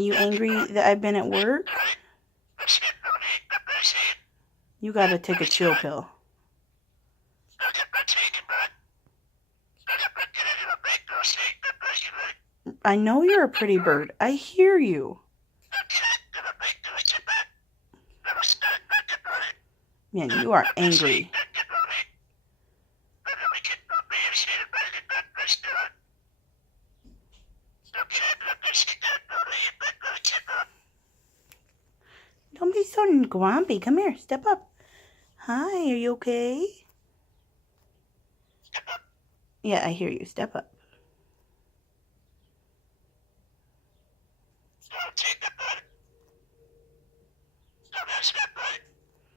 you angry that I've been at work? You gotta take a chill pill. I know you're a pretty bird. I hear you. Man, you are angry. Don't be so grumpy. Come here. Step up. Hi, are you okay? Yeah, I hear you. Step up.